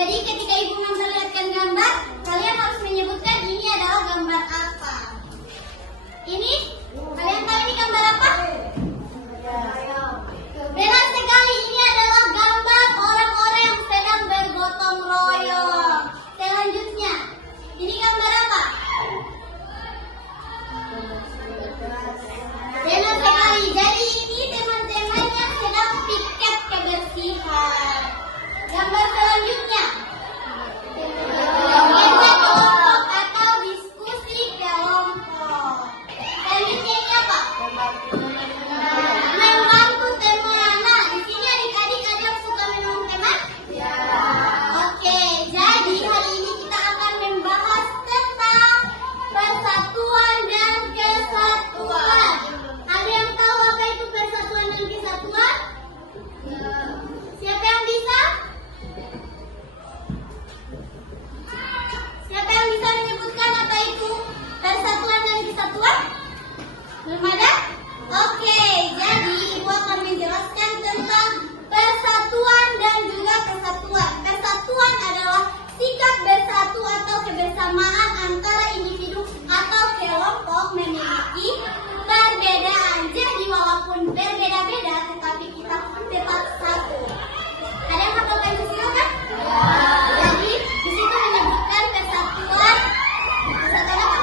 Jadi ketika ibu memperlihatkan gambar, kalian harus menyebutkan ini adalah gambar apa. Ini, kalian tahu ini gambar apa? Benar sekali, ini adalah gambar orang-orang yang sedang bergotong royong. Selanjutnya, ini gambar apa? Benar sekali, jadi ini teman-teman yang sedang piket kebersihan. Gambar selanjutnya, mengajak kelompok atau diskusi kelompok. Selanjutnya ini apa? Membantu teman. Nah, di sini adik-adik ada yang suka membantu teman? Ya. Oke, jadi hari ini kita akan membahas tentang persatuan dan kesatuan. Ada yang tahu apa itu persatuan dan kesatuan? Siapa yang bisa? Siapa yang bisa menyebutkan apa itu persatuan dan kesatuan? Belum ada? Oke, jadi ibu akan menjelaskan tentang persatuan dan juga kesatuan. Persatuan adalah sikap bersatu atau kebersamaan antara individu atau kelompok memiliki perbedaan. Jadi walaupun berbeda-beda, tetapi kita tetap satu. Ada yang hafal Pancasila kan? Jadi di situ menyebutkan persatuan. Persatuan apa?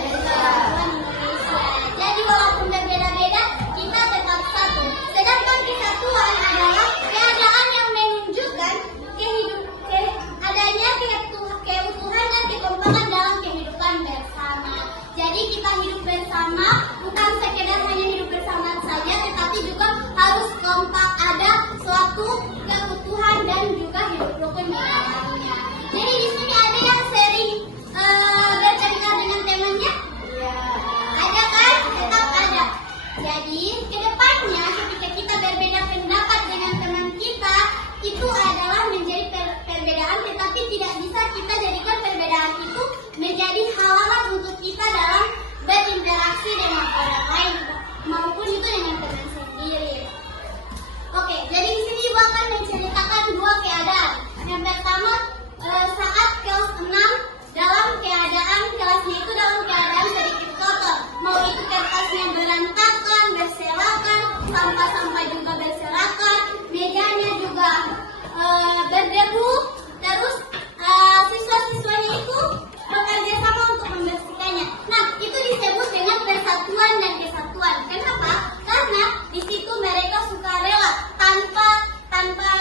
Persatuan Indonesia. Jadi walaupun berbeda-beda, kita tetap satu. Sedangkan kesatuan adalah keadaan yang menunjukkan adanya keutuhan dan kekompakan dalam kehidupan bersama. Jadi kita hidup bersama bukan sekedar hanya hidup bersama saja, tetapi juga harus kompak, ada suatu keutuhan dan juga hidup rukun di dalamnya. Jadi di sini ada yang sering bercerita dengan temannya? Ada kan? Tetap ada. Jadi kedepannya ketika kita berbeda pendapat dengan teman kita, itu adalah menjadi perbedaan, tetapi tidak bisa kita jadikan perbedaan itu menjadi halangan untuk kita dalam berinteraksi dengan orang lain maupun itu dengan teman sendiri. Oke, jadi di sini ibu akan menceritakan dua keadaan. Yang pertama, saat kelas 6 dalam keadaan kelasnya itu dalam keadaan sedikit kotor. Mau itu kertasnya berantakan, berserakan, sampah-sampah juga berserakan, mejanya juga berdebu. Terus siswa-siswanya itu bekerja sama untuk membersihkannya. Nah, itu disebut dengan persatuan dan kesatuan. Kenapa? Karena di situ mereka suka rela tanpa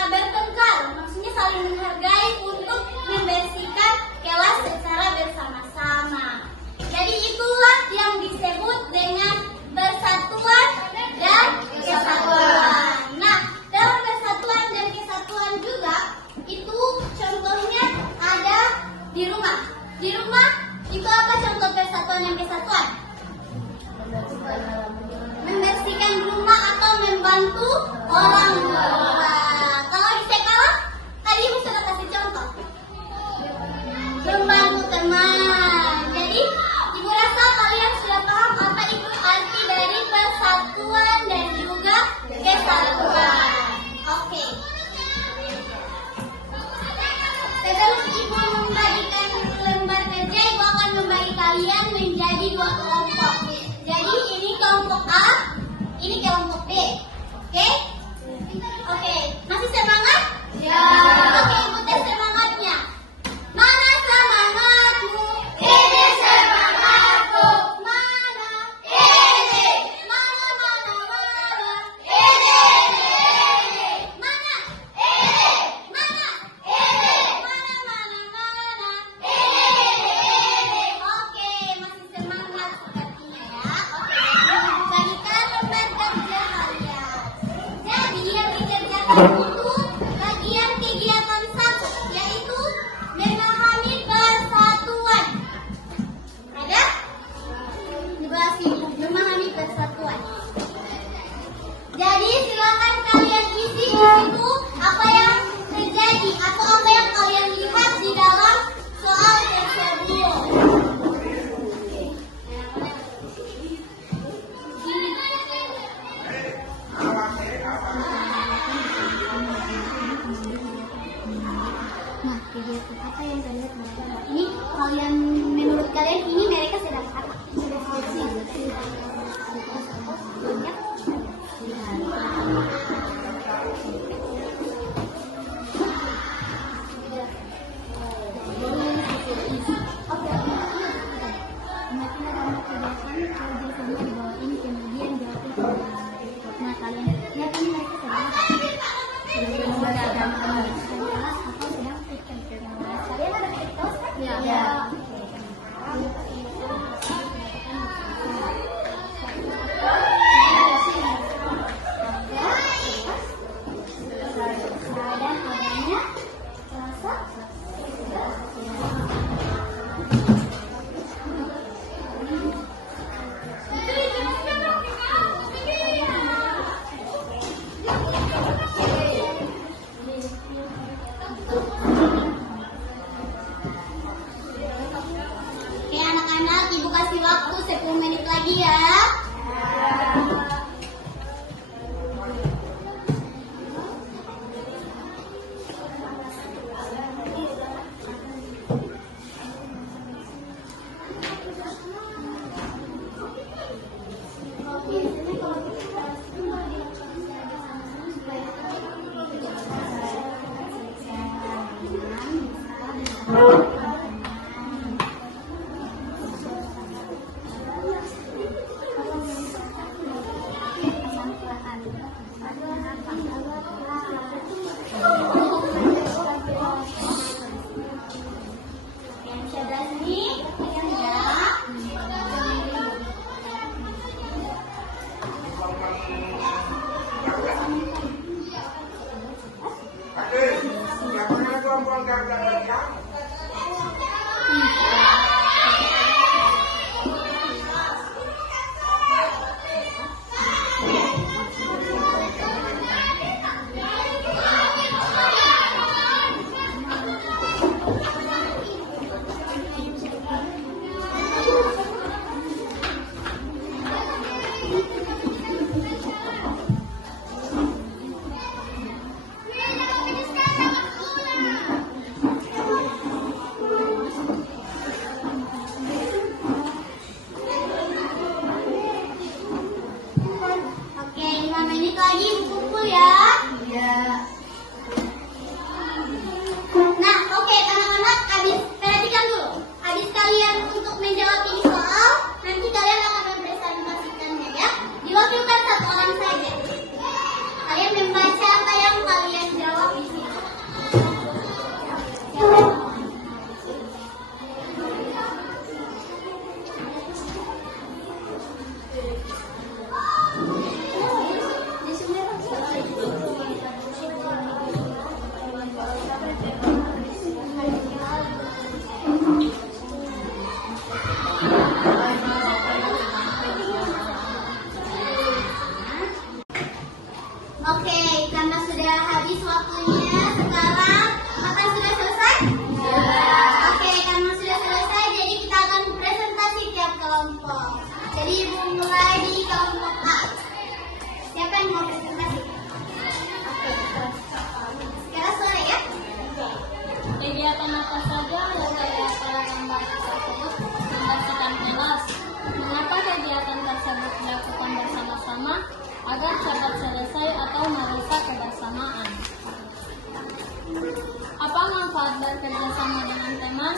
bertengkar. Maksudnya saling menghargai untuk membersihkan kelas secara bersama-sama. Jadi itulah yang disebut dengan persatuan dan kesatuan. Nah, dalam persatuan dan kesatuan juga itu contohnya ada di rumah. Di rumah itu apa contoh persatuan dan kesatuan? Membersihkan rumah atau membantu orang tua. Kalau di sekolah, tadi ibu sudah kasih contoh. Membantu teman. Jadi ibu rasa kalian sudah paham apa itu arti dari persatuan dan juga kesatuan. Oke. Sebelum ibu membagikan lembar kerja, ibu akan membagi kalian menjadi dua kelompok. Jadi ini kelompok A, ini kelompok B. Oke? Oke. Masih semangat? Ya. Oke, ibu tes semangatnya. Mana semangatmu? Ini semangatku. Mana? Ini. Mana? Ini. Mana? Ini. Mana? Ini. Oke, masih semangat sepertinya ya. Oke, bagikan lembar kerja kalian. Jadi yang dikerjakan itu bagian kegiatan Nah, kegiatan apa yang kalian lakukan? Ini kalian, menurut kalian ini mereka sedang apa? Nah, kalian lihat ini mereka sedang kelas atau sedang pikir kelas. Kalian ada pikir kelas kan? Ya. Dan adanya rasa Oke anak-anak, Ibu kasih waktu 10 menit lagi ya. Oke, 5 menit lagi kumpul ya. Nah, oke anak-anak, perhatikan dulu. Habis kalian untuk menjawab ini soal, nanti kalian akan mempresentasikannya ya. Diwakilkan satu orang saja. Kalian membaca apa yang kalian jawab di sini. Oke, karena sudah habis waktunya, sekarang apa sudah selesai? Oke, karena sudah selesai, jadi kita akan presentasi tiap kelompok. Jadi Ibu mulai di kelompok A. Siapa yang mau presentasi? Oke, sekarang sore ya? Kegiatan apa saja yang saya gambar tersebut membersihkan kelas? Mengapa kegiatan tersebut dilakukan bersama-sama agar cepat selesai atau merusak kebersamaan? Apa manfaat bekerja sama dengan teman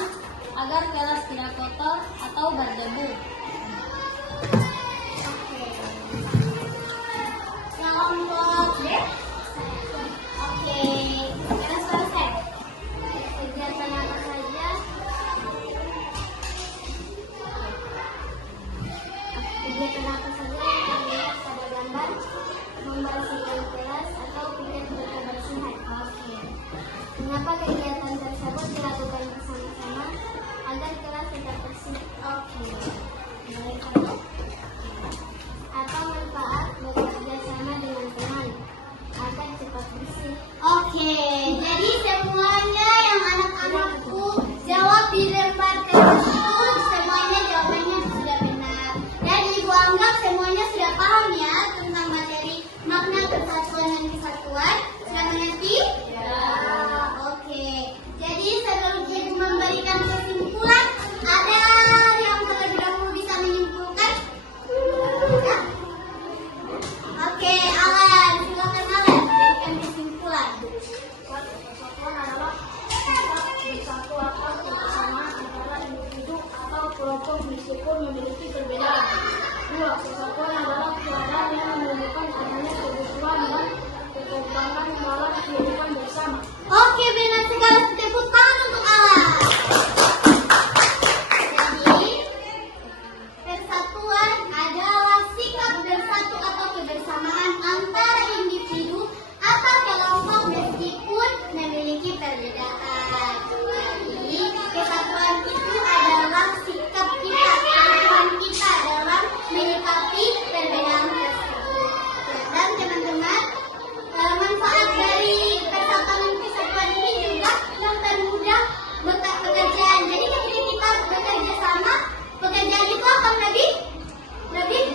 agar kelas tidak kotor atau berdebu? Kelompok B. Oke, sekarang selesai. Kegiatan apa saja? Kegiatan apa saja yang terlihat pada gambar? Membersihkan kelas atau pikir kebersihan. Oke. Mengapa kegiatan tersebut dilakukan bersama-sama agar kelas tetap bersih? Oke. kelompok meskipun memiliki perbedaan. 2. Persatuan adalah keadaan yang menemukan adanya kebutuhan dan kekompakan dalam kehidupan bersama. Oke, benar sekali. Tepuk tangan untuk Allah. Jadi, persatuan adalah sikap bersatu atau kebersamaan antara individu atau kelompok meskipun memiliki perbedaan. Jadi, kesatuan itu adalah sikap kita, kesatuan kita dalam menyikapi perbedaan tersebut. Dan teman-teman, manfaat dari persatuan dan kesatuan ini juga mempermudah pekerjaan. Jadi ketika kita bekerja sama, pekerjaan itu akan lebih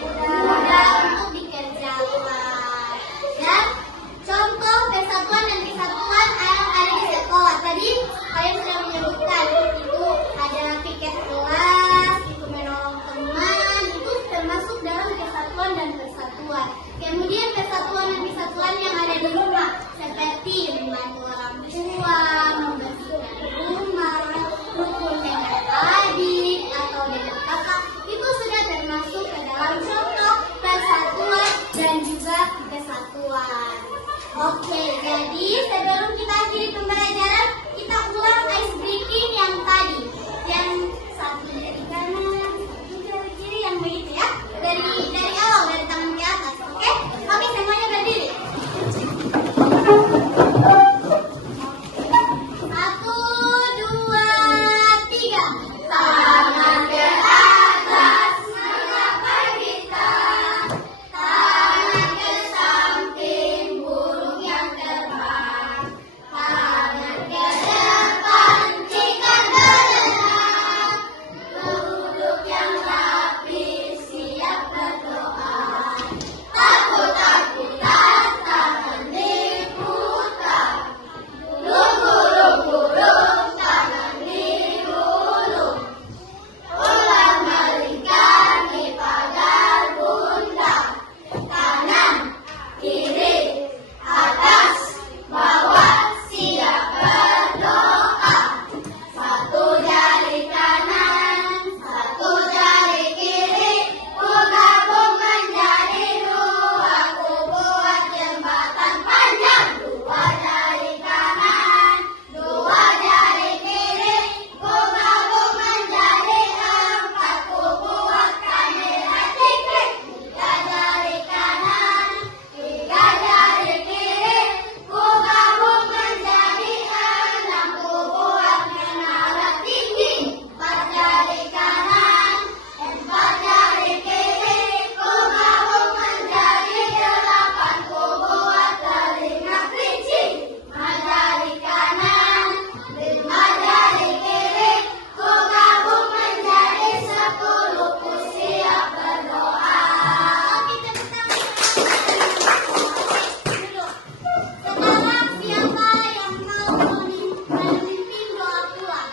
mudah untuk dikerjakan. Dan contoh persatuan dan kesatuan yang ada di sekolah tadi kalian sudah menyebutkan itu adalah piket kelas, itu menolong teman, itu termasuk dalam kesatuan dan persatuan. Kemudian persatuan dan kesatuan yang ada di rumah seperti membantu orang tua, membersihkan rumah, rukun dengan adik atau dengan kakak, itu sudah termasuk ke dalam contoh persatuan dan juga kesatuan. Oke, jadi sebelum kita akhiri pembelajaran, kita ulang ice breaking yang tadi. Yang satu dari kanan, satu dari kiri, yang begitu ya. Dari awal, dari tangan ke atas. Oke, semuanya berdiri. 1, 2, 3. Tangan ke atas, mengapa kita? Tangan ke samping, burung yang terbang. Tangan ke depan, jika berenang. Duduk yang rapi, siap berdoa. Takut-takutan, tangan diputar. Gulung-gulung, tangan digulung. Ulang melingkar di pagar bundar. Kanan, kiri, atas, bawah, siap berdoa. Satu jari kanan, satu jari kiri, ku gabung menjadi dua, ku buat jembatan panjang. Dua jari kanan, dua jari kiri, ku gabung menjadi empat, ku buat kamera tikrik. Tiga jari kanan, tiga jari kiri, ku gabung menjadi enam, ku buat menara tinggi. Empat jari kanan, empat jari kiri, ku gabung menjadi delapan, ku buat telinga kelinci. Lima jari kanan, lima jari kiri, ku gabung menjadi 10, ku siap berdoa. Oke, tepuk tangan. Duduk. Sekarang siapa yang mau memimpin doa pulang?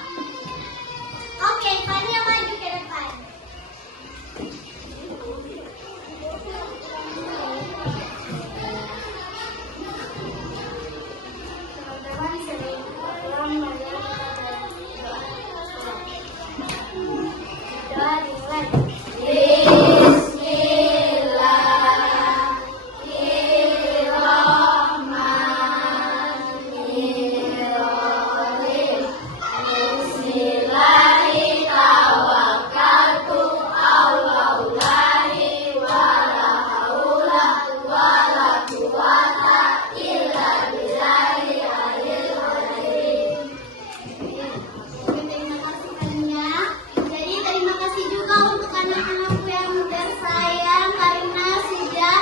Oke, Fania maju ke depan. Teman-teman sering pulang melihat doa dimulai. Bismillahirrahmanirrahim. Bismillahirrahmanirrahim. Allahullahi wa la haula wa la quwata illa billahi aliyil azim. Terima kasih banyak. Jadi terima kasih juga untuk anak-anakku yang tersayang karena sudah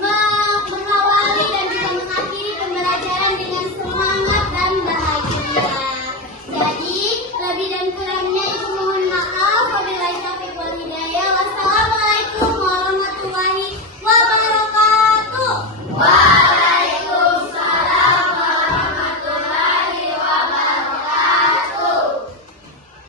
mengawali dan juga mengakhiri pembelajaran dengan semangat dan bahagia. Jadi lebih dan kurangnya ibu mohon maaf. Wabillahi taufiq wal hidayah.